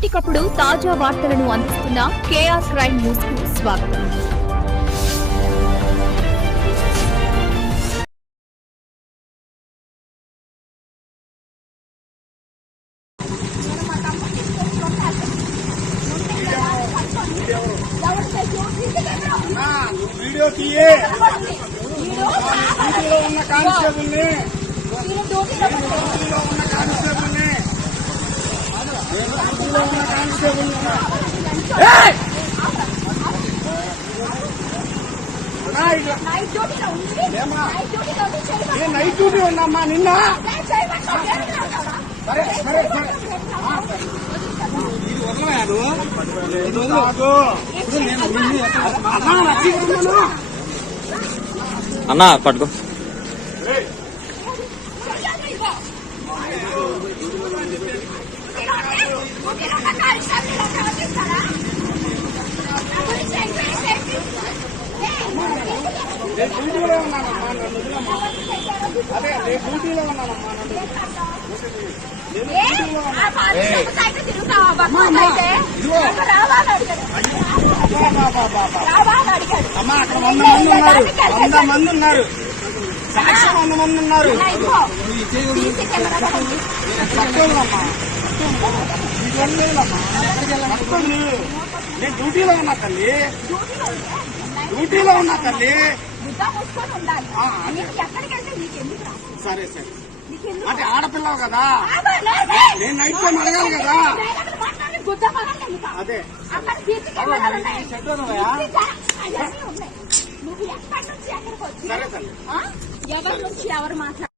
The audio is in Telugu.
ఎప్పటికప్పుడు తాజా వార్తలను అందిస్తున్న కేఆర్ క్రైమ్ న్యూస్కు స్వాగతం. వీడియో తీయే. డ్యూటీలో ఉన్న కానిస్టేబుల్ని డ్యూటీలో ఉన్న కానిస్టేబుల్ ని డ్యూటీలో ఉన్న కానిస్టేబుల్ ఏమా ఏ నైట్ డ్యూటీ ఉందమ్మా నిన్న? సరే సరే సరే. ఇది వదలలేదు ఇది వదలదు ఇప్పుడు నేను అన్నా నచ్చిందమ్మా అన్నా. పట్టుకో. నేను డ్యూటీలో ఉన్నానమ్మా నన్ను వదిలమ్మా అదే నేను డ్యూటీలో ఉన్నానమ్మా నన్ను అమ్మా అక్కడ వంద మంది ఉన్నారు వంద మంది ఉన్నారు సాక్ష్యం వంద మంది ఉన్నారు పట్టుకోవాలమ్మా నేను డ్యూటీలో ఉన్నా తల్లి. డ్యూటీలో ఉన్నా తల్లి. ఎక్కడికి వెళ్తే నీకెందుకు రా సరే సరే. అంటే ఆడపిల్లవు కదా? నేను నైట్ టైం అడగాలి కదా? అదే. అక్కడ తీసుకెళ్ళాలి నువ్వు ఎక్కడి నుంచి ఎక్కడికి వచ్చి సరే తల్లి ఎవరి నుంచి ఎవరు మాట్లాడారు?